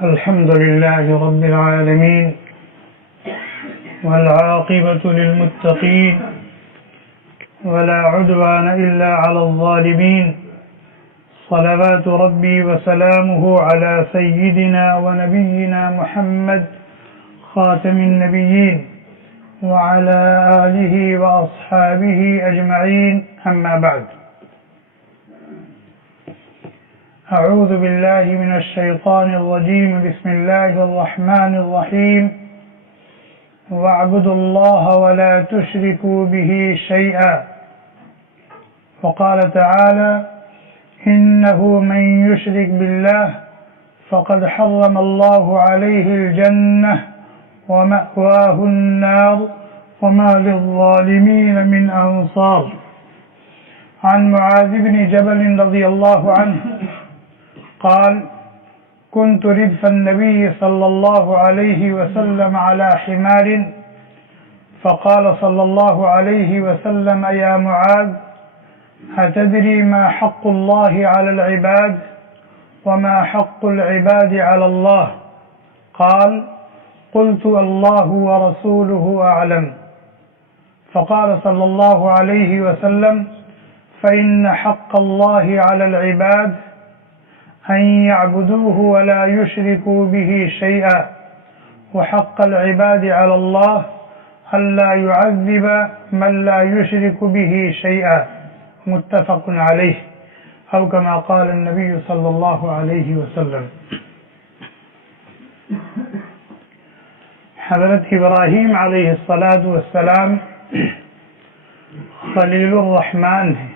الحمد لله رب العالمين والعاقبة للمتقين ولا عدوان إلا على الظالمين صلوات ربي وسلامه على سيدنا ونبينا محمد خاتم النبيين وعلى آله وأصحابه أجمعين أما بعد أعوذ بالله من الشيطان الرجيم بسم الله الرحمن الرحيم واعبدوا الله ولا تشركوا به شيئا وقال تعالى إنه من يشرك بالله فقد حرم الله عليه الجنة ومأواه النار وما للظالمين من أنصار. عن معاذ بن جبل رضي الله عنه قال كنت ردف النبي صلى الله عليه وسلم على حمار فقال صلى الله عليه وسلم يا معاذ أتدري ما حق الله على العباد وما حق العباد على الله؟ قال قلت الله ورسوله أعلم. فقال صلى الله عليه وسلم فإن حق الله على العباد أن يعبدوه ولا يشركوا به شيئا وحق العباد على الله ألا يعذب من لا يشرك به شيئا متفق عليه أو كما قال النبي صلى الله عليه وسلم. حضرت ابراہیم علیہ الصلاۃ والسلام خلیل الرحمن ہیں،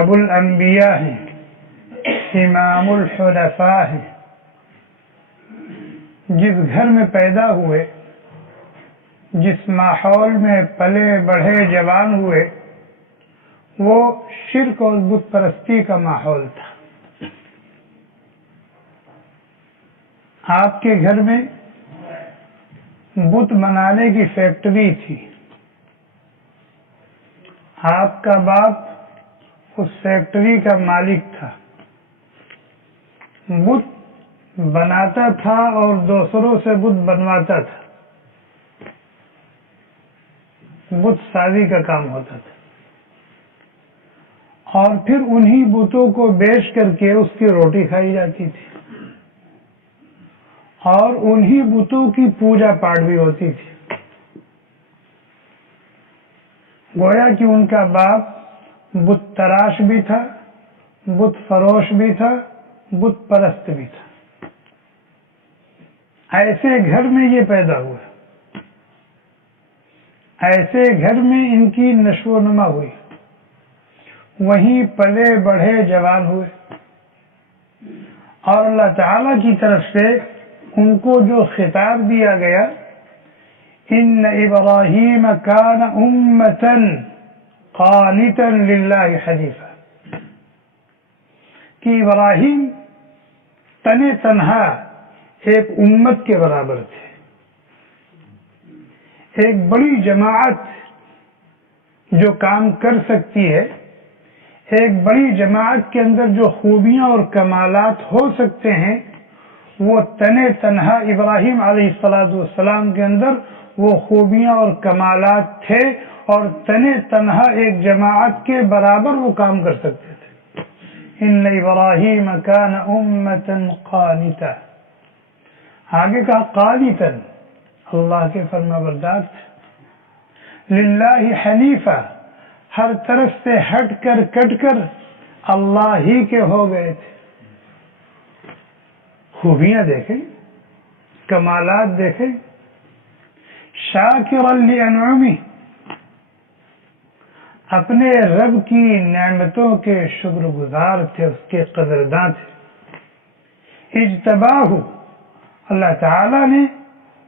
ابو الانبیاء ہیں، امام الحنفاء ہیں. جس گھر میں پیدا ہوئے، جس ماحول میں پلے بڑھے جوان ہوئے، وہ شرک اور بت پرستی کا ماحول تھا. آپ کے گھر میں بت بنانے کی فیکٹری تھی. آپ کا باپ اس فیکٹری کا مالک تھا، بت بناتا تھا اور دوسروں سے بت بنواتا تھا. بت سازی کا کام ہوتا تھا اور پھر انہی بتوں کو بیچ کر کے اس کی روٹی کھائی جاتی تھی اور انہی بتوں کی پوجا پاٹ بھی ہوتی تھی. گویا کہ ان کا باپ بت تراش بھی تھا، بت فروش بھی تھا، بت پرست بھی تھا. ایسے گھر میں یہ پیدا ہوا، ایسے گھر میں ان کی نشو و نما ہوئی، وہیں پلے بڑھے جوان ہوئے اور اللہ تعالی کی طرف سے ان کو جو خطاب دیا گیا ان ابراہیم کان امۃ قانتا للہ حنیفا، کہ ابراہیم تنے تنہا ایک امت کے برابر تھے. ایک بڑی جماعت جو کام کر سکتی ہے، ایک بڑی جماعت کے اندر جو خوبیاں اور کمالات ہو سکتے ہیں، وہ تنے تنہا ابراہیم علیہ السلام کے اندر وہ خوبیاں اور کمالات تھے اور تنے تنہا ایک جماعت کے برابر وہ کام کر سکتے تھے. ان ابراہیم کان امۃ قانتا، آگے کہا قانتا، اللہ کے فرما بردار تھے. للہ حنیفا، ہر طرف سے ہٹ کر کٹ کر اللہ ہی کے ہو گئے تھے. خوبیاں دیکھیں، کمالات دیکھیں. شاکرا لانعمہ، اپنے رب کی نعمتوں کے شکر گزار تھے، اس کے قدرداں تھے. اجتباہ، اللہ تعالی نے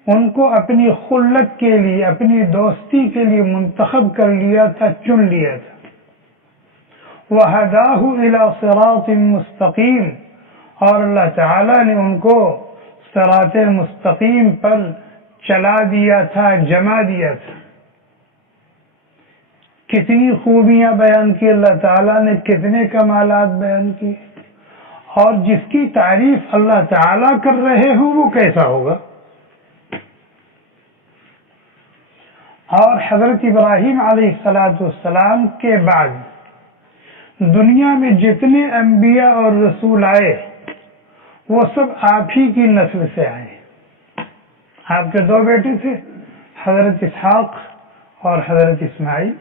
ان کو اپنی خلت کے لیے، اپنی دوستی کے لیے منتخب کر لیا تھا، چن لیا تھا. وہداہ الی صراط مستقیم، اور اللہ تعالی نے ان کو صراط مستقیم پر چلا دیا تھا، جما دیا تھا. کتنی خوبیاں بیان کی اللہ تعالیٰ نے، کتنے کمالات بیان کیے اور جس کی تعریف اللہ تعالی کر رہے ہوں وہ کیسا ہوگا؟ اور حضرت ابراہیم علیہ السلام کے بعد دنیا میں جتنے انبیاء اور رسول آئے وہ سب آپ ہی کی نسل سے آئے. آپ کے 2 بیٹے تھے، حضرت اسحاق اور حضرت اسماعیل.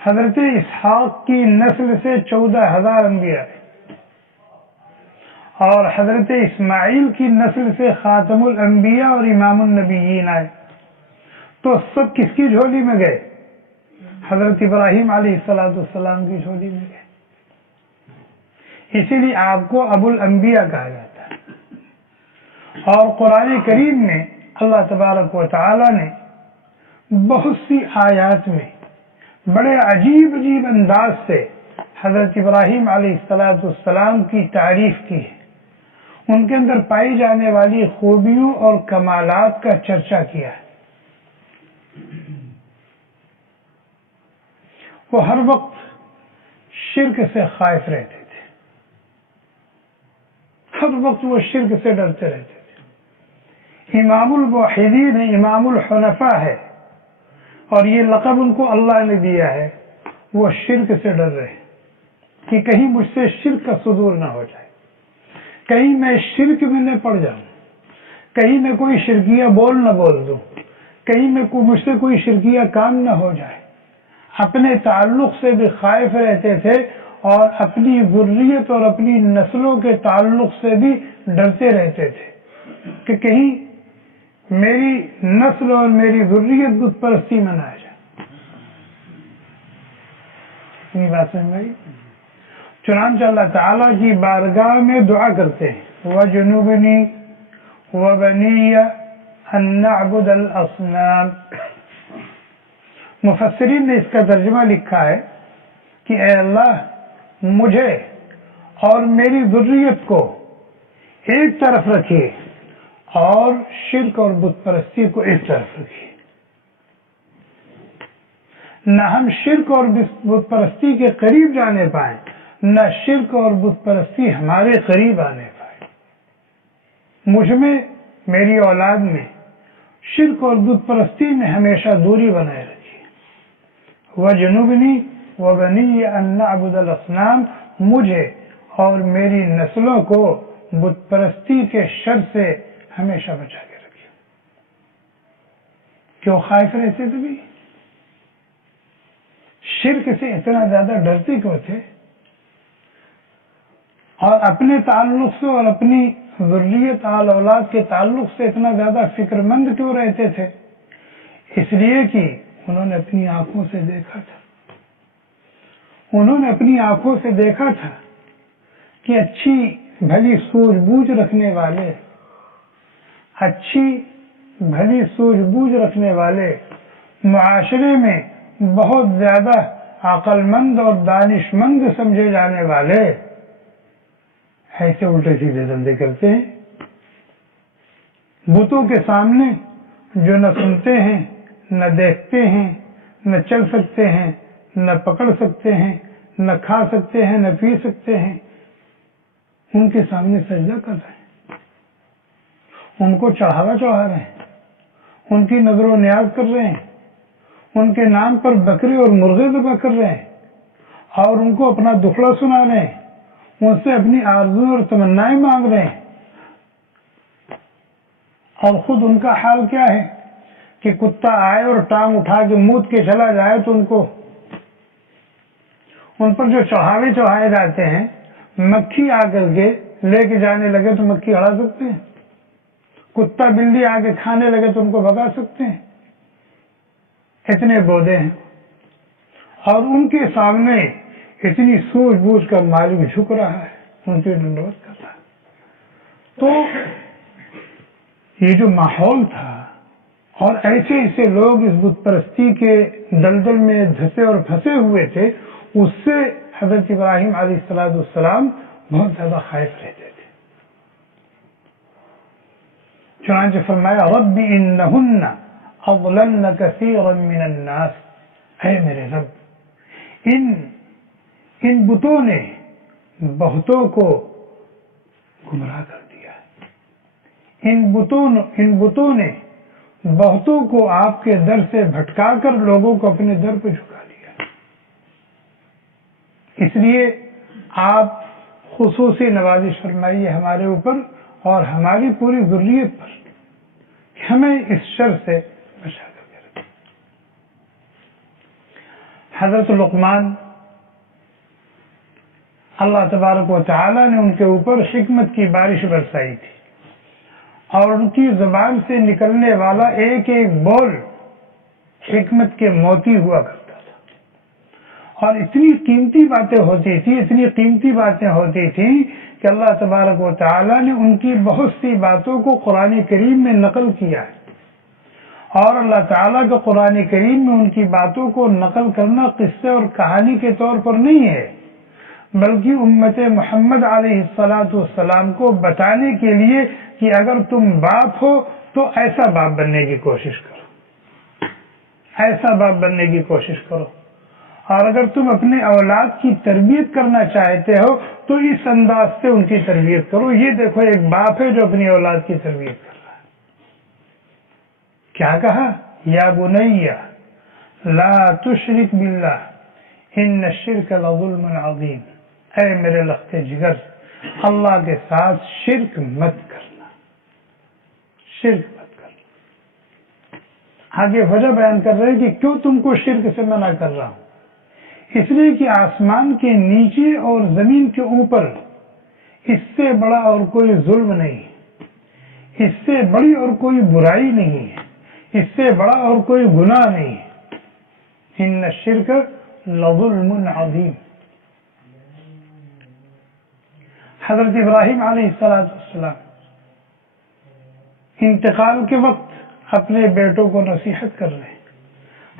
حضرت اسحاق کی نسل سے 14,000 انبیاء آئے اور حضرت اسماعیل کی نسل سے خاتم الانبیاء اور امام النبیین آئے. تو سب کس کی جھولی میں گئے؟ حضرت ابراہیم علیہ السلام کی جھولی میں گئے. اسی لیے آپ کو ابو الانبیاء کہا جاتا ہے. اور قرآن کریم میں اللہ تبارک و تعالی نے بہت سی آیات میں بڑے عجیب عجیب انداز سے حضرت ابراہیم علیہ السلام کی تعریف کی ہے، ان کے اندر پائی جانے والی خوبیوں اور کمالات کا چرچا کیا ہے. وہ ہر وقت شرک سے خائف رہتے تھے، ہر وقت وہ شرک سے ڈرتے رہتے تھے. امام الموحدین ہے، امام الحنفاء ہے، اور یہ لقب ان کو اللہ نے دیا ہے. وہ شرک سے ڈر رہے کہ کہیں مجھ سے شرک کا صدور نہ ہو جائے، کہیں میں شرک میں نہ پڑ جاؤں، کہیں میں کوئی شرکیہ بول نہ بول دوں، کہیں میں مجھ سے کوئی شرکیہ کام نہ ہو جائے. اپنے تعلق سے بھی خائف رہتے تھے اور اپنی ذریت اور اپنی نسلوں کے تعلق سے بھی ڈرتے رہتے تھے کہ کہیں میری نسل اور میری ذریت بت پرستی میں نہ آ جائے. اتنی بات سمجھ میں آئی؟ چنانچہ اللہ تعالیٰ کی بارگاہ میں دعا کرتے ہیں، وَجُنُوبْنِي وَبَنِيَّ أَن نَّعْبُدَ الْأَصْنَامَ. مفسرین نے اس کا ترجمہ لکھا ہے کہ اے اللہ مجھے اور میری ذریت کو ایک طرف رکھیے اور شرک اور بت پرستی کو ایک طرف رکھیے. نہ ہم شرک اور بت پرستی کے قریب جانے پائیں، نہ شرک اور بت پرستی ہمارے قریب آنے پائے. مجھ میں، میری اولاد میں شرک اور بت پرستی میں ہمیشہ دوری بنائے رکھیے. وَجُنُوبْنِي وَبَنِيَّ أَن نَّعْبُدَ الْأَصْنَامَ. مجھے اور میری نسلوں کو بت پرستی کے شر سے ہمیشہ بچا کے رکھیے. کیوں خائف رہتے تھے بھی؟ شرک سے اتنا زیادہ ڈرتے کیوں تھے؟ اور اپنے تعلق سے اور اپنی ذریت آل اولاد کے تعلق سے اتنا زیادہ فکر مند کیوں رہتے تھے؟ اس لیے کہ انہوں نے اپنی آنکھوں سے دیکھا تھا، انہوں نے اپنی آنکھوں سے دیکھا تھا کہ اچھی بھلی سوجھ بوجھ رکھنے والے، اچھی بھلی سوجھ بوجھ رکھنے والے، معاشرے میں بہت زیادہ عقل مند اور دانش مند سمجھے جانے والے ایسے الٹے سیدھے دھندے کرتے ہیں. بتوں کے سامنے جو نہ سنتے ہیں، نہ دیکھتے ہیں، نہ چل سکتے ہیں، نہ پکڑ سکتے ہیں، نہ کھا سکتے ہیں، نہ پی سکتے ہیں، ان کے سامنے سجدہ کر رہے ہیں، ان کو چڑھاوا چڑھا رہے ہیں، ان کی نظر و نیاز کر رہے ہیں، ان کے نام پر بکرے اور مرغے ذبح کر رہے ہیں اور ان کو اپنا دکھڑا سنا رہے ہیں، ان سے اپنی آرزو اور تمنائیں مانگ رہے ہیں. اور خود ان کا حال کیا ہے کہ کتا آئے اور ٹانگ اٹھا کے موت کے چلا جائے تو ان پر جو چڑھاوے چڑھائے جاتے ہیں، مکھی آ کر کے لے کے جانے لگے تو مکھی اڑا سکتے ہیں، کتا بلی آ کے کھانے لگے تو ان کو بھگا سکتے ہیں. اتنے بودے ہیں اور ان کے سامنے اتنی سوجھ بوجھ کا مالک جھک رہا ہے، ان کی ڈنڈوت کر رہا ہے. تو یہ جو ماحول تھا اور ایسے ایسے لوگ اس بت پرستی کے دلدل میں دھسے اور پھنسے ہوئے تھے، اس سے حضرت ابراہیم علیہ السلام بہت زیادہ خائف رہتے تھے. چنانچہ فرمایا رب انہن اضللن کثیرا من الناس. اے میرے رب، ان بتوں نے بہتوں کو گمراہ کر دیا ہے۔ ان بتوں نے بہتوں کو آپ کے در سے بھٹکا کر لوگوں کو اپنے در پہ جھکا لیا۔ اس لیے آپ خصوصی نوازش فرمائیے ہمارے اوپر اور ہماری پوری ذریت پر کہ ہمیں اس شر سے بچا کر کے رکھیں۔ حضرت لقمان، اللہ تبارک و تعالی نے ان کے اوپر حکمت کی بارش برسائی تھی، اور ان کی زبان سے نکلنے والا ایک ایک بول حکمت کے موتی ہوا کرتا تھا، اور اتنی قیمتی باتیں ہوتی تھیں کہ اللہ تبارک و تعالی نے ان کی بہت سی باتوں کو قرآن کریم میں نقل کیا ہے۔ اور اللہ تعالیٰ کا قرآن کریم میں ان کی باتوں کو نقل کرنا قصے اور کہانی کے طور پر نہیں ہے، بلکہ امت محمد علیہ السلام کو بتانے کے لیے کہ اگر تم باپ ہو تو ایسا باپ بننے کی کوشش کرو، ایسا باپ بننے کی کوشش کرو، اور اگر تم اپنے اولاد کی تربیت کرنا چاہتے ہو تو اس انداز سے ان کی تربیت کرو۔ یہ دیکھو ایک باپ ہے جو اپنی اولاد کی تربیت کر رہا ہے۔ کیا کہا؟ یا بنی لا تشرک باللہ ان الشرک لظلم عظیم، اے میرے لخت جگر، اللہ کے ساتھ شرک مت کرنا، شرک مت کرنا۔ آگے وجہ بیان کر رہے ہیں کہ کیوں تم کو شرک سے منع کر رہا ہوں۔ اس لیے کہ آسمان کے نیچے اور زمین کے اوپر اس سے بڑا اور کوئی ظلم نہیں، اس سے بڑی اور کوئی برائی نہیں ہے، اس سے بڑا اور کوئی گناہ نہیں ہے۔ ان الشرک لظلم عظیم۔ حضرت ابراہیم علیہ السلام انتقال کے وقت اپنے بیٹوں کو نصیحت کر رہے ہیں۔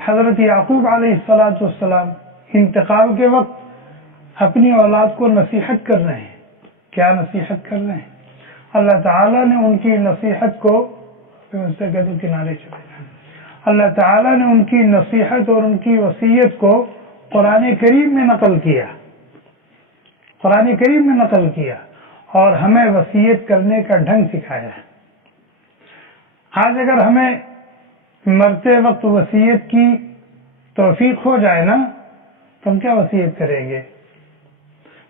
حضرت یعقوب علیہ السلام انتقال کے وقت اپنی اولاد کو نصیحت کر رہے ہیں۔ کیا نصیحت کر رہے ہیں؟ اللہ تعالیٰ نے ان کی نصیحت کو کنارے چلے جائیں، اللہ تعالیٰ نے ان کی نصیحت اور ان کی وصیت کو قرآن کریم میں نقل کیا، قرآن کریم میں نقل کیا، اور ہمیں وصیت کرنے کا ڈھنگ سکھایا ہے۔ آج اگر ہمیں مرتے وقت وصیت کی توفیق ہو جائے نا تو ہم کیا وصیت کریں گے؟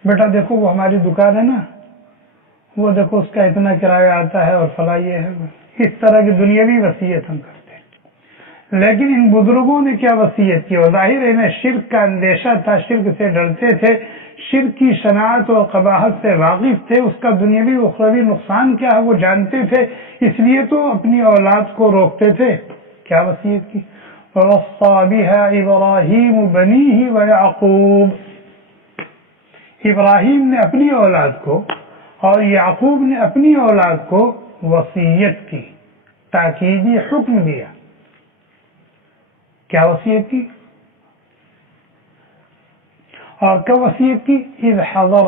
بیٹا دیکھو وہ ہماری دکان ہے نا، وہ دیکھو اس کا اتنا کرایہ آتا ہے اور فلاں یہ ہے، اس طرح کی دنیاوی وصیت ہم کرتے ہیں۔ لیکن ان بزرگوں نے کیا وصیت کی؟ اور ظاہر ہے انہیں شرک کا اندیشہ تھا، شرک سے ڈرتے تھے، شرک کی شناعت اور قباحت سے واقف تھے، اس کا دنیاوی و اخروی نقصان کیا ہے وہ جانتے تھے، اس لیے تو اپنی اولاد کو روکتے تھے۔ کیا وصیت کی؟ وَوَصَّى بِهَا إِبْرَاهِيمُ بَنِيهِ وَيَعْقُوبُ، ابراہیم نے اپنی اولاد کو اور یعقوب نے اپنی اولاد کو وصیت کی، تاکیدی حکم دیا۔ کیا وصیت کی؟ اور کب وصیت کی؟ اذ حضر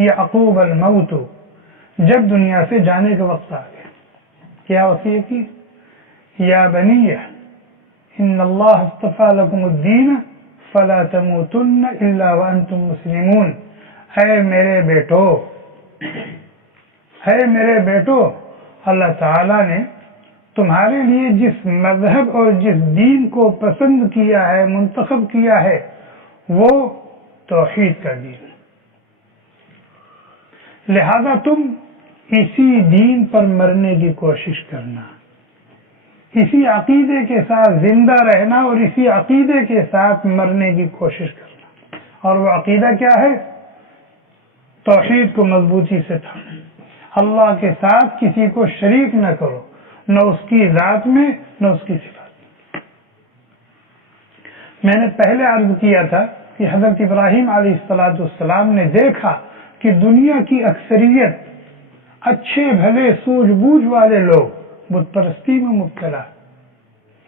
یعقوب الموت، جب دنیا سے جانے کا وقت آ گیا۔ کیا وصیت کی؟ یا بنی ان اللہ اصطفى لكم الدین فلا تموتن الا وانتم مسلمون، اے میرے بیٹو، اے میرے بیٹو، اللہ تعالی نے تمہارے لیے جس مذہب اور جس دین کو پسند کیا ہے، منتخب کیا ہے، وہ توحید کا دین، لہذا تم اسی دین پر مرنے کی کوشش کرنا، اسی عقیدے کے ساتھ زندہ رہنا اور اسی عقیدے کے ساتھ مرنے کی کوشش کرنا۔ اور وہ عقیدہ کیا ہے؟ توحید کو مضبوطی سے تھامو، اللہ کے ساتھ کسی کو شریک نہ کرو، نہ اس کی ذات میں نہ اس کی صفات میں۔ میں نے پہلے عرض کیا تھا کہ حضرت ابراہیم علیہ السلام نے دیکھا کہ دنیا کی اکثریت اچھے بھلے سوجھ بوجھ والے لوگ بت پرستی میں مبتلا،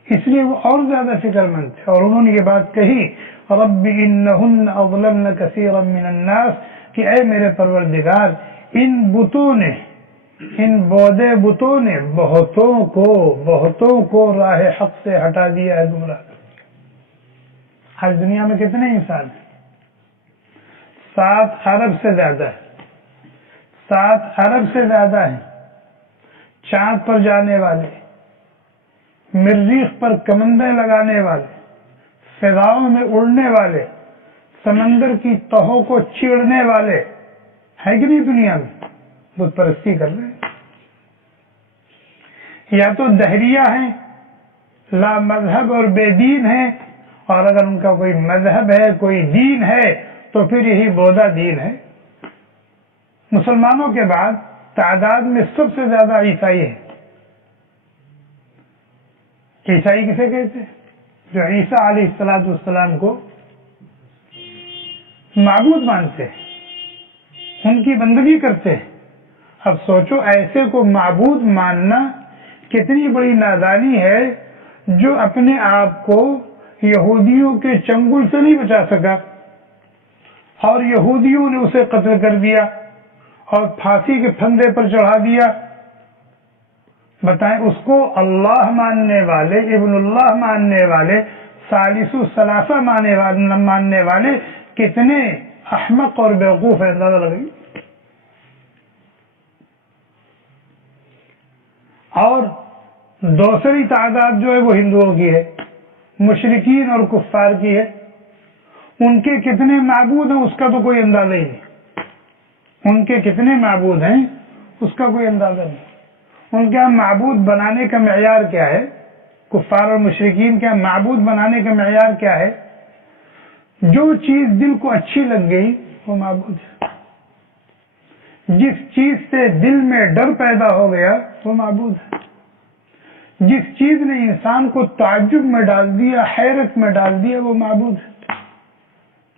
اس لیے وہ اور زیادہ فکر مند تھے، اور انہوں نے یہ بات کہی رب انہن اضللن کثیرا من الناس، کہ اے میرے پروردگار ان بتوں نے، ان بودے بتوں نے بہتوں کو راہ حق سے ہٹا دیا ہے، گمراہ کر دیا۔ آج دنیا میں کتنے انسان ہیں؟ 7 ارب سے زیادہ ہے، 7 ارب سے زیادہ ہے چاند پر جانے والے، مریخ پر کمندیں لگانے والے، فضاؤں میں اڑنے والے، سمندر کی تہوں کو چیرنے والے ہے کہ نہیں دنیا میں؟ بت پرستی کر رہے ہیں، یا تو دہریہ ہیں، لا مذہب اور بے دین ہیں، اور اگر ان کا کوئی مذہب ہے، کوئی دین ہے تو پھر یہی بودھا دین ہے۔ مسلمانوں کے بعد تعداد میں سب سے زیادہ عیسائی ہیں۔ عیسائی کسے کہتے ہیں؟ جو عیسیٰ علیہ السلام کو معبود مانتے ہیں، ان کی بندگی کرتے ہیں۔ اب سوچو ایسے کو معبود ماننا کتنی بڑی نادانی ہے، جو اپنے آپ کو یہودیوں کے چنگل سے نہیں بچا سکا اور یہودیوں نے اسے قتل کر دیا اور پھانسی کے پھندے پر چڑھا دیا۔ بتائیں اس کو اللہ ماننے والے، ابن اللہ ماننے والے، ثالث الثلاثہ ماننے والے کتنے احمق اور بیوقوف ہیں، اندازہ لگائیے۔ اور دوسری تعداد جو ہے وہ ہندوؤں کی ہے، مشرکین اور کفار کی ہے۔ ان کے کتنے معبود ہیں اس کا تو کوئی اندازہ ہی نہیں، ان کے کتنے معبود ہیں اس کا کوئی اندازہ نہیں۔ ان کے معبود بنانے کا معیار کیا ہے؟ کفار اور مشرکین کے معبود بنانے کا معیار کیا ہے؟ جو چیز دل کو اچھی لگ گئی وہ معبود ہے، جس چیز سے دل میں ڈر پیدا ہو گیا وہ معبود ہے، جس چیز نے انسان کو تعجب میں ڈال دیا، حیرت میں ڈال دیا، وہ معبود ہے۔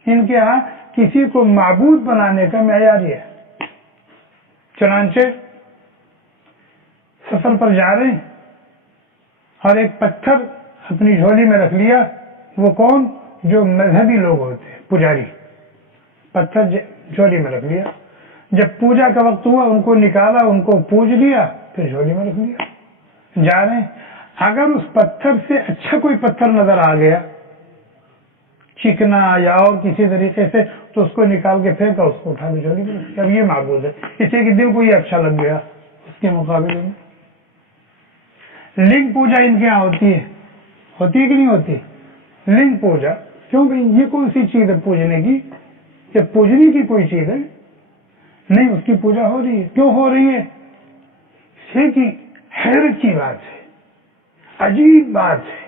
ان کے ہاں کسی کو معبود بنانے کا معیار یہ ہے۔ چنانچہ سفر پر جا رہے ہیں اور ایک پتھر اپنی جھولی میں رکھ لیا، وہ کون؟ جو مذہبی لوگ ہوتے ہیں، پجاری، پتھر جھولی میں رکھ لیا، جب پوجا کا وقت ہوا ان کو نکالا، ان کو پوج لیا، پھر جھولی میں رکھ لیا، جا رہے ہیں۔ اگر اس پتھر سے اچھا کوئی پتھر نظر آ گیا، چکنا یا اور کسی طریقے سے، تو اس کو نکال کے پھینکا، اس کو اٹھا کے جھولی میں رکھ لیا۔ اب یہ معبود ہے، اسے کہ دل کو یہ اچھا لگ گیا۔ اس کے مقابلے میں لنگ پوجا ان کے یہاں ہوتی ہے کہ نہیں ہوتی؟ لنگ پوجا، کیوں بھائی یہ کون سی چیز ہے پوجنے کی؟ کہ پوجنے کی کوئی چیز ہے نہیں، اس کی پوجا ہو رہی ہے۔ کیوں ہو رہی ہے؟ یہ کہ حیرت کی بات ہے، عجیب بات ہے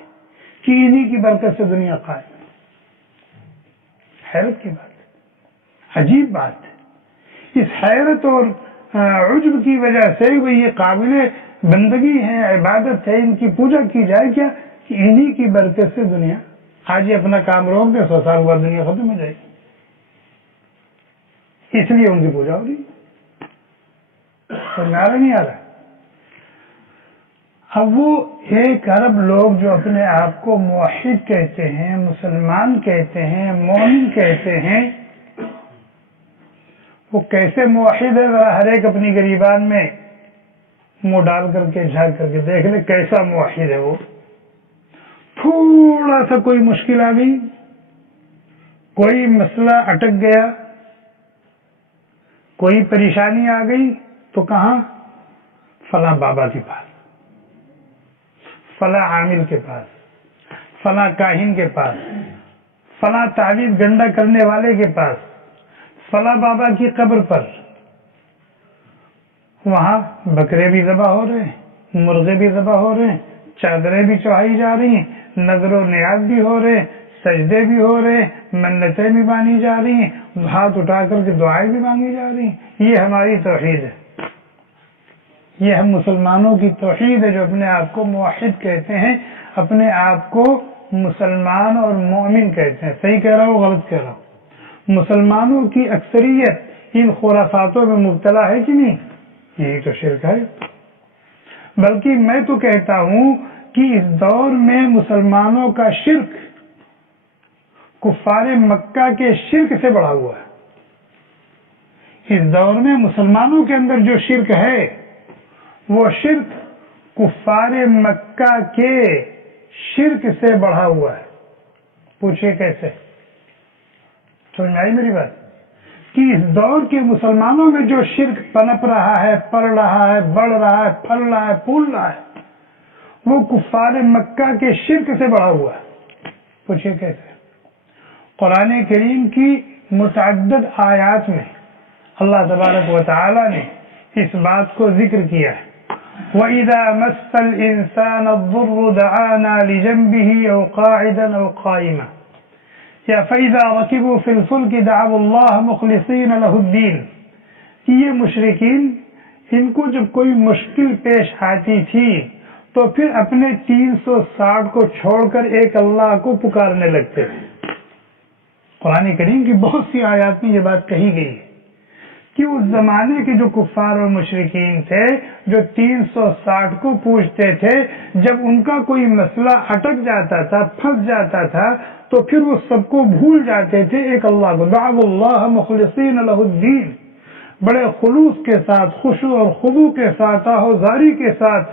کہ انہی کی برکت سے دنیا قائم ہے۔ حیرت کی بات ہے، عجیب بات ہے۔ اس حیرت اور عجب کی وجہ سے یہ قابل بندگی ہے، عبادت ہے، ان کی پوجا کی جائے کیا کہ انہی کی برکت سے دنیا، آج یہ اپنا کام روک دے 100 سال بعد دنیا ختم ہو جائے گی، اس لیے ان کی پوجا ہو رہی ہے۔ سمجھ آ رہا نہیں آ رہا؟ اب وہ 1 ارب لوگ جو اپنے آپ کو موحد کہتے ہیں، مسلمان کہتے ہیں، مومن کہتے ہیں، وہ کیسے موحد ہے؟ ذرا ہر ایک اپنی گریبان میں منہ ڈال کر کے جھانک کر کے دیکھ لے کیسا موحد ہے وہ۔ تھوڑا سا کوئی مشکل آ گئی، کوئی مسئلہ اٹک گیا، کوئی پریشانی آ گئی، تو کہاں؟ فلاں بابا کے پاس، فلاں عامل کے پاس، فلاں کاہن کے پاس، فلاں تعویذ گنڈا کرنے والے کے پاس، فلاں بابا کی قبر پر۔ وہاں بکرے بھی ذبح ہو رہے ہیں، مرغے بھی ذبح ہو رہے ہیں، چادریں بھی چڑھائی جا رہی ہیں، نذر و نیاز بھی ہو رہے ہیں، سجدے بھی ہو رہے ہیں، منتیں بھی مانی جا رہی ہیں، ہاتھ اٹھا کر کے دعائیں بھی مانگی جا رہی ہیں۔ یہ ہماری توحید ہے، یہ ہم مسلمانوں کی توحید ہے، جو اپنے آپ کو موحد کہتے ہیں، اپنے آپ کو مسلمان اور مومن کہتے ہیں۔ صحیح کہہ رہا ہوں غلط کہہ رہا ہوں؟ مسلمانوں کی اکثریت ان خرافاتوں میں مبتلا ہے کہ نہیں؟ یہی تو شرک ہے۔ بلکہ میں تو کہتا ہوں کہ اس دور میں مسلمانوں کا شرک کفار مکہ کے شرک سے بڑھا ہوا ہے۔ اس دور میں مسلمانوں کے اندر جو شرک ہے وہ شرک کفار مکہ کے شرک سے بڑھا ہوا ہے۔ پوچھئے کیسے؟ سمجھ میں آئی میری بات؟ کہ اس دور کے مسلمانوں میں جو شرک پنپ رہا ہے، پڑ رہا ہے، بڑھ رہا ہے، پھل رہا ہے، پھول رہا ہے، وہ کفار مکہ کے شرک سے بڑھا ہوا ہے۔ پوچھئے کیسے؟ قرآن کریم کی متعدد آیات میں اللہ تبارک و تعالی نے اس بات کو ذکر کیا ہے۔ وَإِذَا مَسَّ الْإِنسَانَ الضُّرُّ دَعَانَا لِجَنبِهِ أَوْ قَاعِدًا أَوْ قَائِمًا یا فَإِذَا رَكِبُوا فِي الْفُلْكِ دَعَوُا اللَّهَ مُخْلِصِينَ لَهُ الدِّينَ، کہ یہ مشرکین ان کو جب کوئی مشکل پیش آتی تھی تو پھر اپنے 360 کو چھوڑ کر ایک اللہ کو پکارنے لگتے تھے۔ قرآن کریم کی بہت سی آیات میں یہ بات کہی گئی ہے کہ اس زمانے کے جو کفار اور مشرکین تھے جو 360 کو پوجتے تھے، جب ان کا کوئی مسئلہ اٹک جاتا تھا، پھنس جاتا تھا، تو پھر وہ سب کو بھول جاتے تھے، ایک اللہ کو دعوا اللہ مخلصین لہ الدین، بڑے خلوص کے ساتھ، خشوع اور خضوع کے ساتھ، آہوزاری کے ساتھ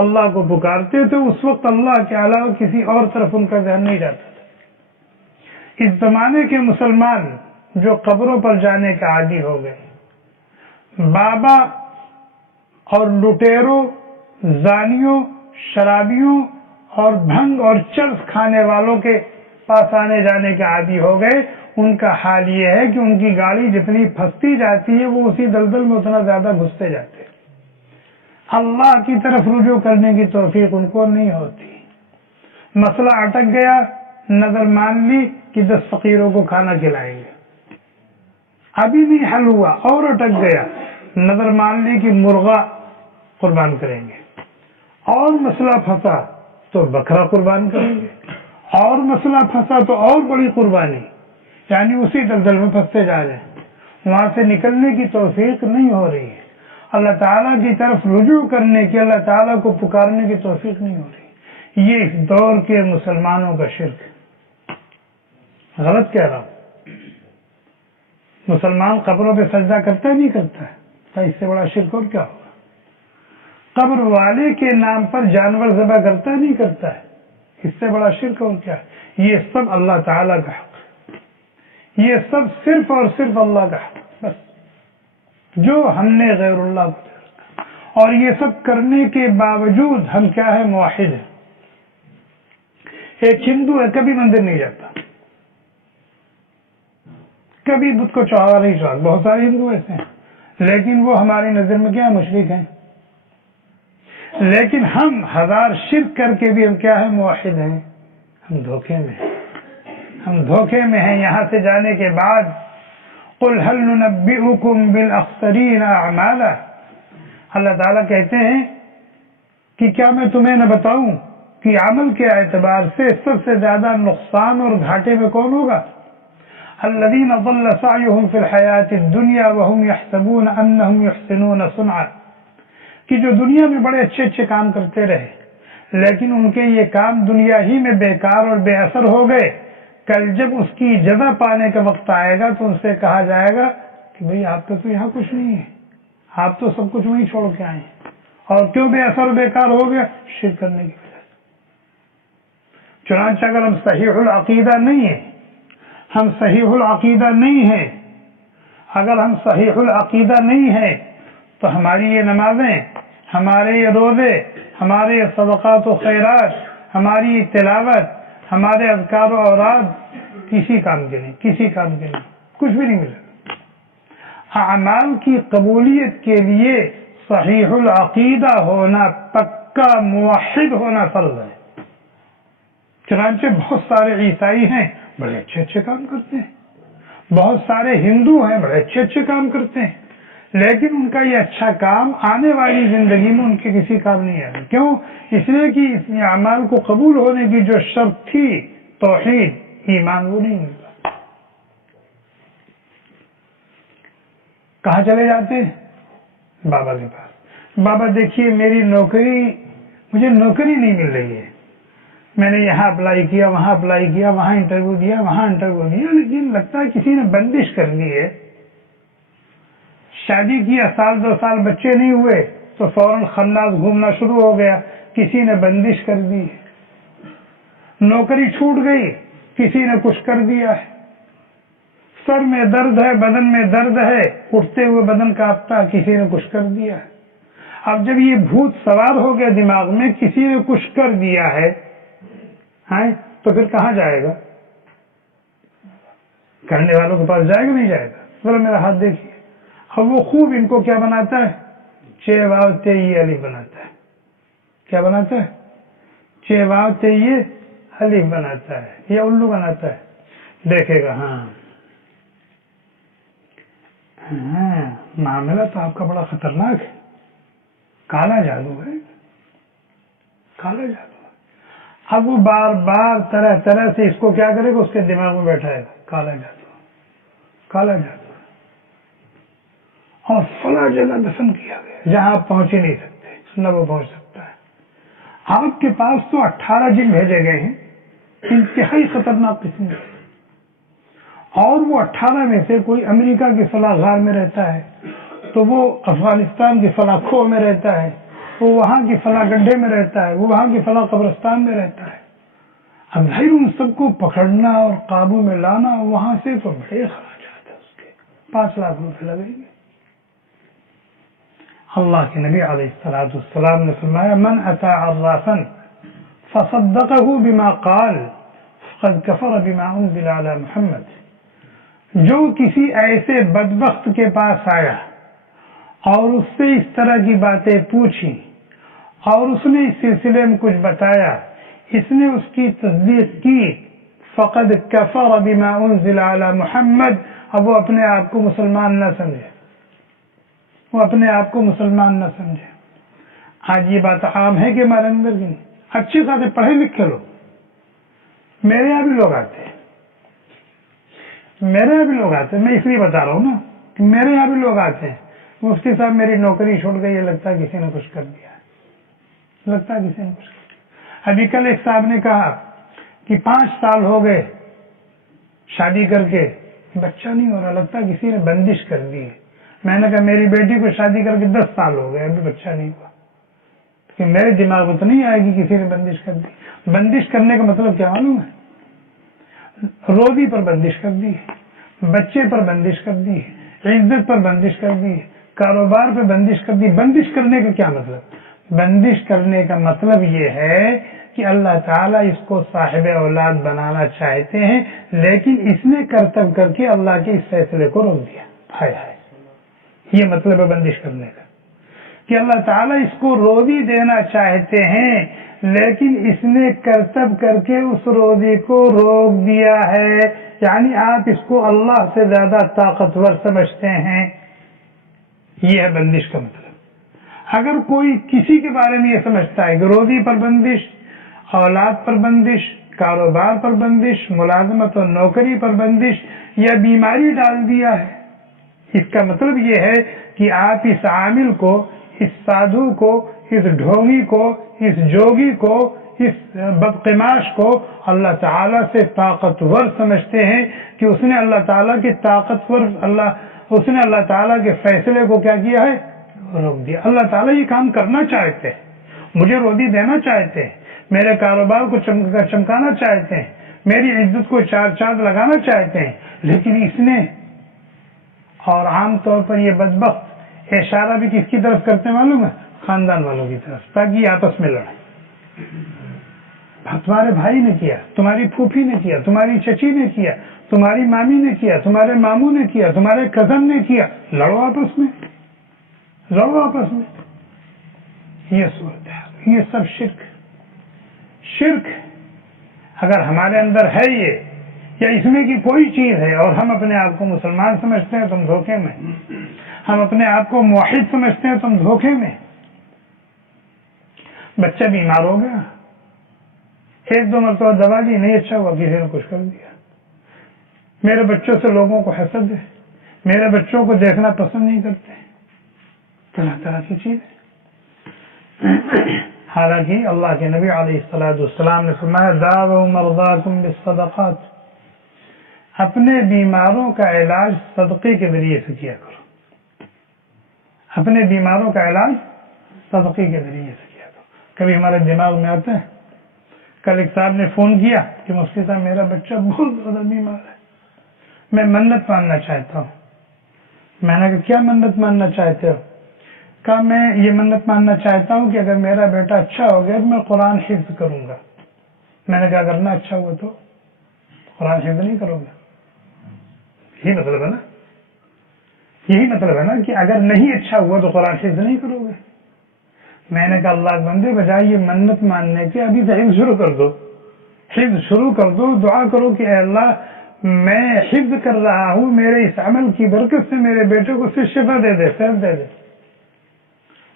اللہ کو پکارتے تھے۔ اس وقت اللہ کے علاوہ کسی اور طرف ان کا ذہن نہیں جاتا تھا۔ اس زمانے کے مسلمان جو قبروں پر جانے کے عادی ہو گئے، بابا اور لٹیروں، زانیوں، شرابیوں اور بھنگ اور چرس کھانے والوں کے پاس آنے جانے کے عادی ہو گئے، ان کا حال یہ ہے کہ ان کی گاڑی جتنی پھنستی جاتی ہے وہ اسی دلدل میں اتنا زیادہ گھستے جاتے ہیں۔ اللہ کی طرف رجوع کرنے کی توفیق ان کو نہیں ہوتی۔ مسئلہ اٹک گیا، نظر مان لی کہ 10 فقیروں کو کھانا کھلائیں گے، ابھی بھی حل ہوا اور اٹک گیا، نظر مان لی کہ مرغا قربان کریں گے، اور مسئلہ پھنسا تو بکرا قربان کریں گے، اور مسئلہ پھنسا تو اور بڑی قربانی، یعنی اسی دلدل میں پھنستے جا رہے ہیں، وہاں سے نکلنے کی توفیق نہیں ہو رہی ہے۔ اللہ تعالیٰ کی طرف رجوع کرنے کی، اللہ تعالیٰ کو پکارنے کی توفیق نہیں ہو رہی۔ یہ اس دور کے مسلمانوں کا شرک ہے۔ غلط کہہ رہا ہوں؟ مسلمان قبروں پہ سجدہ کرتا ہے نہیں کرتا ہے؟ اس سے بڑا شرک اور کیا ہوگا؟ قبر والے کے نام پر جانور ذبح کرتا ہے نہیں کرتا ہے؟ اس سے بڑا شرک اور کیا ہے؟ یہ سب اللہ تعالیٰ کا حق ہے، یہ سب صرف اور صرف اللہ کا حق ہے، بس جو ہم نے غیر اللہ کو دے رکھا، اور یہ سب کرنے کے باوجود ہم کیا ہے؟ موحد ہیں۔ ایک ہندو ہے، کبھی مندر نہیں جاتا، کبھی بدھ کو چڑھاوا نہیں چڑھاتا، بہت سارے ہندو ایسے ہیں، لیکن وہ ہماری نظر میں کیا مشرک ہیں۔ لیکن ہم 1000 شرک کر کے بھی ہم کیا ہے؟ موحد ہیں۔ ہم دھوکے میں ہیں، ہم دھوکے میں ہیں۔ یہاں سے جانے کے بعد قل هل ننبئكم بالاخسرین اعمالا، اللہ تعالیٰ کہتے ہیں کہ کیا میں تمہیں نہ بتاؤں کہ عمل کے اعتبار سے سب سے زیادہ نقصان اور گھاٹے میں کون ہوگا؟ الذین ضل سعیهم فی الحیاۃ الدنیا وهم یحسبون انهم یحسنون صنعا، کہ جو دنیا میں بڑے اچھے اچھے کام کرتے رہے لیکن ان کے یہ کام دنیا ہی میں بیکار اور بے اثر ہو گئے، کل جب اس کی جزا پانے کا وقت آئے گا تو ان سے کہا جائے گا کہ بھئی آپ کا تو یہاں کچھ نہیں ہے، آپ تو سب کچھ وہیں چھوڑ کے آئے، اور کیوں بے اثر و بیکار ہو گیا؟ شرک کرنے کی وجہ سے۔ چنانچہ اگر ہم صحیح العقیدہ نہیں ہیں، ہم صحیح العقیدہ نہیں ہیں، اگر ہم صحیح العقیدہ نہیں ہیں تو ہماری یہ نمازیں، ہمارے یہ روزے، ہمارے یہ صدقات و خیرات، ہماری یہ تلاوت، ہمارے اذکار و اوراد کسی کام کے نہیں، کسی کام کے نہیں، کچھ بھی نہیں ملے۔ اعمال کی قبولیت کے لیے صحیح العقیدہ ہونا، پکا موحد ہونا فرض ہے۔ چنانچہ بہت سارے عیسائی ہیں، بڑے اچھے اچھے کام کرتے ہیں، بہت سارے ہندو ہیں، بڑے اچھے اچھے کام کرتے ہیں، لیکن ان کا یہ اچھا کام آنے والی زندگی میں ان کے کسی کام نہیں آئے۔ کیوں؟ اس لیے کہ اس اعمال کو قبول ہونے کی جو شرط تھی، توحید، ایمان، وہ نہیں ملتا۔ کہاں چلے جاتے ہیں؟ بابا کے پاس۔ بابا دیکھیے میری نوکری، مجھے نوکری نہیں مل رہی ہے، میں نے یہاں اپلائی کیا، وہاں اپلائی کیا، وہاں انٹرویو دیا، وہاں انٹرویو دیا، لیکن لگتا ہے کسی نے بندش کر دی ہے۔ شادی کیا، 1-2 سال بچے نہیں ہوئے تو فوراً خناس گھومنا شروع ہو گیا، کسی نے بندش کر دی۔ نوکری چھوٹ گئی، کسی نے کچھ کر دیا ہے۔ سر میں درد ہے، بدن میں درد ہے، اٹھتے ہوئے بدن کانپتا، کسی نے کچھ کر دیا ہے۔ اب جب یہ بھوت سوار ہو گیا دماغ میں، کسی نے کچھ کر دیا ہے تو پھر کہاں جائے گا؟ کرنے والوں کے پاس جائے گا نہیں جائے گا؟ ذرا میرا ہاتھ دیکھیے۔ اب وہ خوب ان کو کیا بناتا ہے؟ چے واو تے یہ الف بناتا ہے۔ کیا بناتا ہے؟ چے واو تے یہ الف بناتا ہے یا الو بناتا ہے؟ دیکھے گا ہاں معاملہ تو آپ کا بڑا خطرناک ہے، کالا جادو ہے، کالا جادو ہے۔ اب وہ بار بار طرح طرح سے اس کو کیا کرے گا؟ اس کے دماغ میں بیٹھائے گا کالا جادو، کالا جادو، اور فلاں جگہ دفن کیا گیا جہاں آپ پہنچ ہی نہیں سکتے، نہ وہ پہنچ سکتا ہے۔ آپ کے پاس تو 18 جن بھیجے گئے ہیں، انتہائی خطرناک قسم کے، اور وہ 18 میں سے کوئی امریکہ کی فلاں غار میں رہتا ہے، تو وہ افغانستان کی فلاں کھو میں رہتا ہے، وہ وہاں کی فلاں گڈھے میں رہتا ہے، وہ وہاں کی فلاں قبرستان میں رہتا ہے۔ اب ظاہر ان سب کو پکڑنا اور قابو میں لانا، وہاں سے تو بڑے خراجات ہیں، اس کے 5 لاکھ روپے لگیں گے۔ اللہ کے نبی علیہ الصلوۃ والسلام نے فرمایا من اتى عرافا فصدقه بما قال فقد كفر بما انزل على محمد، جو کسی ایسے بدبخت کے پاس آیا اور اس سے اس طرح کی باتیں پوچھی اور اس نے اس سلسلے میں کچھ بتایا، اس نے اس کی تصدیق کی، فقد کفر بما انزل علی محمد، اب وہ اپنے آپ کو مسلمان نہ سمجھے، وہ اپنے آپ کو مسلمان نہ سمجھے۔ آج یہ بات عام ہے کہ ہمارے اندر بھی اچھے خاصے پڑھے لکھے لوگ، میرے یہاں بھی لوگ آتے ہیں، میرے یہاں بھی لوگ آتے ہیں، میں اس لیے بتا رہا ہوں نا کہ میرے یہاں بھی لوگ آتے ہیں، مفتی صاحب میری نوکری چھوڑ گئی، یہ لگتا ہے کسی نے کچھ کر دیا ہے، لگتا ہے کسی نے کچھ کر دیا۔ ابھی کل ایک صاحب نے کہا کہ 5 سال ہو گئے شادی کر کے بچہ نہیں ہو رہا، لگتا ہے کسی نے بندش کر دی ہے۔ میں نے کہا میری بیٹی کو شادی کر کے 10 سال ہو گئے، ابھی بچہ نہیں ہوا، کہ میرے دماغ میں تو نہیں آئے گی کسی نے بندش کر دی۔ بندش کرنے کا مطلب کیا معلوم ہے؟ روزی پر بندش کر دی ہے، بچے پر بندش کر دی ہے، عزت پر بندش کر دی ہے، کاروبار پہ بندش کر دی۔ بندش کرنے کا کیا مطلب؟ بندش کرنے کا مطلب یہ ہے کہ اللہ تعالیٰ اس کو صاحب اولاد بنانا چاہتے ہیں، لیکن اس نے کرتب کر کے اللہ کے اس فیصلے کو روک دیا۔ ہائے ہائے، یہ مطلب ہے بندش کرنے کا، کہ اللہ تعالیٰ اس کو روزی دینا چاہتے ہیں لیکن اس نے کرتب کر کے اس روزی کو روک دیا ہے، یعنی آپ اس کو اللہ سے زیادہ طاقتور سمجھتے ہیں، یہ ہے بندش کا مطلب۔ اگر کوئی کسی کے بارے میں یہ سمجھتا ہے کہ روزی پر بندش، اولاد پر بندش، کاروبار پر بندش، ملازمت اور نوکری پر بندش یا بیماری ڈال دیا ہے، اس کا مطلب یہ ہے کہ آپ اس عامل کو، اس سادھو کو، اس ڈھونگی کو، اس جوگی کو، اس بدقماش کو اللہ تعالیٰ سے طاقتور سمجھتے ہیں، کہ اس نے اللہ تعالیٰ کے اس نے اللہ تعالیٰ کے فیصلے کو کیا کیا ہے؟ روک دیا۔ اللہ تعالیٰ یہ کام کرنا چاہتے ہیں، مجھے روزی دینا چاہتے ہیں، میرے کاروبار کو چمکانا چاہتے ہیں، میری عزت کو 4 چاند لگانا چاہتے ہیں، لیکن اس نے، اور عام طور پر یہ بدبخت اشارہ بھی کس کی طرف کرتے معلوم ہے؟ خاندان والوں کی طرف، تاکہ یہ آپس میں لڑیں۔ تمہارے بھائی نے کیا، تمہاری پھوپھی نے کیا، تمہاری چچی نے کیا، تمہاری مامی نے کیا، تمہارے ماموں نے کیا، تمہارے کزن نے کیا، لڑو آپس میں، لڑو آپس میں۔ یہ صورت، یہ سب شرک اگر ہمارے اندر ہے یہ، یا اس میں کی کوئی چیز ہے اور ہم اپنے آپ کو مسلمان سمجھتے ہیں تو ہم دھوکے میں، ہم اپنے آپ کو موحد سمجھتے ہیں تو ہم دھوکے میں۔ بچہ بیمار ہو گیا، 1-2 مرتبہ دوا لی، نہیں اچھا ہوا، کسی نے کچھ کر دیا۔ میرے بچوں سے لوگوں کو حسد ہے، میرے بچوں کو دیکھنا پسند نہیں کرتے، طرح طرح کی چیزیں۔ حالانکہ اللہ کے نبی علیہ السلام نے فرمایا داؤوا مرضاکم بالصدقات، اپنے بیماروں کا علاج صدقے کے ذریعے سے کیا کرو، اپنے بیماروں کا علاج صدقے کے ذریعے سے کیا کرو۔ کبھی ہمارے دماغ میں آتا ہے، کل ایک صاحب نے فون کیا کہ مفتی صاحب میرا بچہ بہت زیادہ بیمار ہے، میں منت ماننا چاہتا ہوں. میں نے کہا کیا منت ماننا چاہتے ہو؟ کہا میں یہ منت ماننا چاہتا ہوں کہ اگر میرا بیٹا اچھا ہو گیا تو میں قرآن حفظ کروں گا. میں نے کہا اگر نہ اچھا ہوا تو قرآن حفظ نہیں کرو گا. یہی مطلب ہے نا، یہی مطلب ہے نا کہ اگر نہیں اچھا ہوا تو قرآن حفظ نہیں کرو گے. میں نے کہا اللہ کے بندے بجائے یہ منت ماننے کے ابھی سے حفظ شروع کر دو، حفظ شروع کر دو. دعا کرو کہ اے اللہ میں حفظ کر رہا ہوں، میرے اس عمل کی برکت سے میرے بیٹے کو صرف شفا دے دے، صحت دے دے.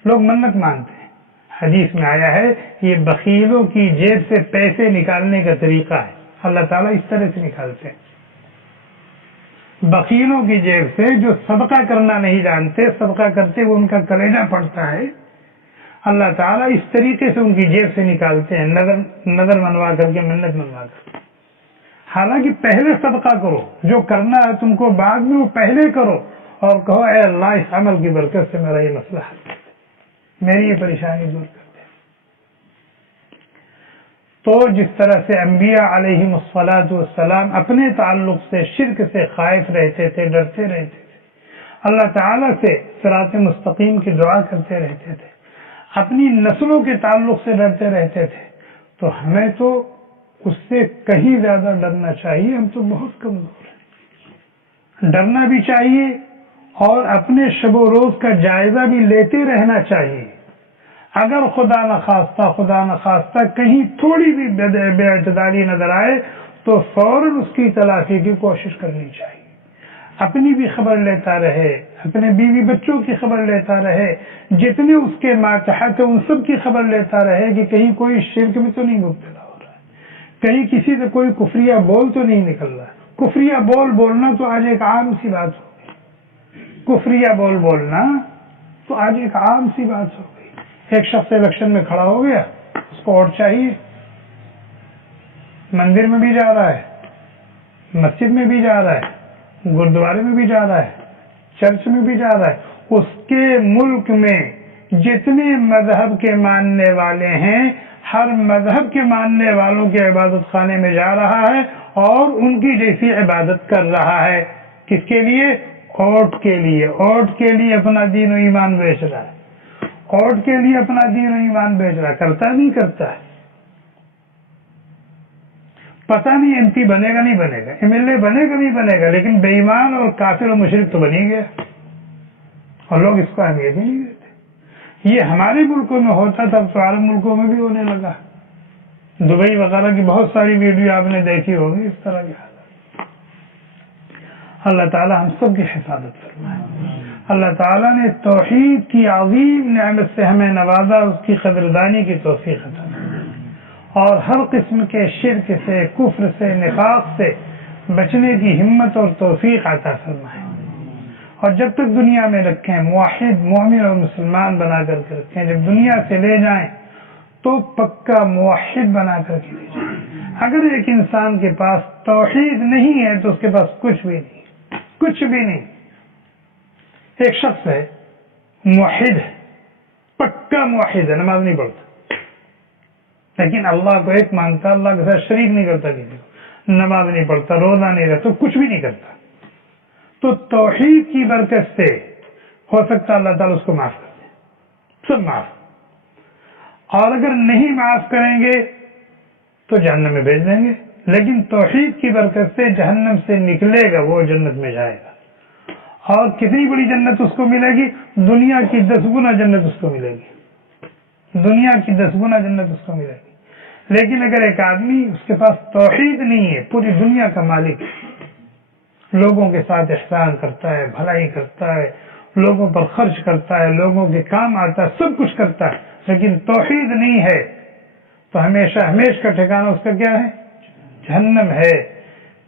لوگ منت مانتے ہیں. حدیث میں آیا ہے یہ بخیلوں کی جیب سے پیسے نکالنے کا طریقہ ہے. اللہ تعالیٰ اس طرح سے نکالتے ہیں. بخیلوں کی جیب سے جو صدقہ کرنا نہیں جانتے، صدقہ کرتے وہ ان کا کلیجہ پڑتا ہے، اللہ تعالیٰ اس طریقے سے ان کی جیب سے نکالتے ہیں، نظر منوا کر کے، منت منوا کر. حالانکہ پہلے صدقہ کرو، جو کرنا ہے تم کو بعد میں وہ پہلے کرو اور کہو اے اللہ اس عمل کی برکت سے میرا یہ مسئلہ حل کر دے، میری یہ پریشانی دور کر دے. تو جس طرح سے انبیاء علیہم الصلاۃ والسلام اپنے تعلق سے شرک سے خائف رہتے تھے، ڈرتے رہتے تھے، اللہ تعالیٰ سے صراط مستقیم کی دعا کرتے رہتے تھے، اپنی نسلوں کے تعلق سے ڈرتے رہتے تھے، تو ہمیں تو اس سے کہیں زیادہ ڈرنا چاہیے. ہم تو بہت کمزور ہیں. ڈرنا بھی چاہیے اور اپنے شب و روز کا جائزہ بھی لیتے رہنا چاہیے. اگر خدا نخواستہ کہیں تھوڑی بھی بے اعتدالی نظر آئے تو فوراً اس کی تلافی کی کوشش کرنی چاہیے. اپنی بھی خبر لیتا رہے، اپنے بیوی بچوں کی خبر لیتا رہے، جتنے اس کے ماتحت ان سب کی خبر لیتا رہے کہ کہیں کوئی شرک میں تو نہیں مبتلا ہو رہا ہے، کہیں کسی سے کوئی کفریہ بول تو نہیں نکل رہا. کفریہ بولنا تو آج ایک عام سی بات ہو گئی. کفریہ بولنا تو آج ایک عام سی بات ہو گئی. ایک شخص الیکشن میں کھڑا ہو گیا، اس کو ووٹ چاہیے، مندر میں بھی جا رہا ہے، مسجد میں بھی جا رہا ہے، گردوارے میں بھی جا رہا ہے، چرچ میں بھی جا رہا ہے. اس کے ملک میں جتنے مذہب کے ماننے والے ہیں، ہر مذہب کے ماننے والوں کے عبادت خانے میں جا رہا ہے اور ان کی جیسی عبادت کر رہا ہے. کس کے لیے؟ ووٹ کے لیے. ووٹ کے لیے اپنا دین و ایمان بیچ رہا ہے، ووٹ کے لیے اپنا دین و ایمان بیچ رہا ہے. کرتا نہیں کرتا ہے، پتہ نہیں ایم پی بنے گا نہیں بنے گا، ایم ایل اے بنے گا نہیں بنے گا، لیکن بے ایمان اور کافر و مشرک تو بن ہی گیا اور لوگ اس کو اہمیت ہی نہیں دیتے. یہ ہمارے ملکوں میں ہوتا تھا، تو عالم ملکوں میں بھی ہونے لگا. دبئی وغیرہ کی بہت ساری ویڈیو آپ نے دیکھی ہوگی اس طرح کی حالت. اللہ تعالی ہم سب کی حفاظت فرمائے. اللہ تعالیٰ نے توحید کی عظیم نعمت سے ہمیں نوازا، اس کی قدردانی کی توفیق عطا اور ہر قسم کے شرک سے، کفر سے، نفاق سے بچنے کی ہمت اور توفیق عطا فرمائے. اور جب تک دنیا میں رکھیں موحد، مومن اور مسلمان بنا کر کے رکھیں. جب دنیا سے لے جائیں تو پکا موحد بنا کر کے لے جائیں. اگر ایک انسان کے پاس توحید نہیں ہے تو اس کے پاس کچھ بھی نہیں، کچھ بھی نہیں. ایک شخص ہے موحد ہے، پکا موحد ہے، نماز نہیں پڑھتا، لیکن اللہ کو ایک مانتا، اللہ کے ساتھ شریک نہیں کرتا، کسی کو نماز نہیں پڑھتا، روزہ نہیں رہتا، کچھ بھی نہیں کرتا. تو توحید کی برکت سے ہو سکتا اللہ تعالیٰ اس کو معاف کر دے، سب معاف. اور اگر نہیں معاف کریں گے تو جہنم میں بھیج دیں گے. لیکن توحید کی برکت سے جہنم سے نکلے گا، وہ جنت میں جائے گا. اور کتنی بڑی جنت اس کو ملے گی؟ دنیا کی 10 گنا جنت اس کو ملے گی، دنیا کی 10 گنا جنت اس کو ملے گی. لیکن اگر ایک آدمی اس کے پاس توحید نہیں ہے، پوری دنیا کا مالک ہے، لوگوں کے ساتھ احسان کرتا ہے، بھلائی کرتا ہے، لوگوں پر خرچ کرتا ہے، لوگوں کے کام آتا ہے، سب کچھ کرتا ہے، لیکن توحید نہیں ہے تو ہمیشہ ہمیشہ کا ٹھکانہ اس کا کیا ہے؟ جہنم ہے.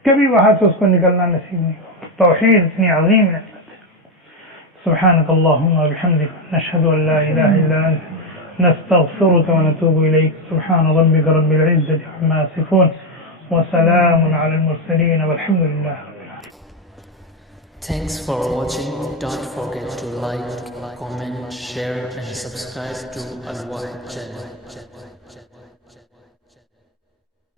کبھی وہاں سے اس کو نکلنا نصیب نہیں ہوگا. توحید اتنی عظیم نعمت ہے. سبحانک اللہم وبحمدک، نشہد ان لا الہ الا انت، نستغفرک ونتوب الیک. سبحان ربک رب العزة عما یصفون وسلام علی المرسلین والحمد للہ رب العالمین. Thanks for watching. Don't forget to like, comment, share and subscribe to Al Wahid channel.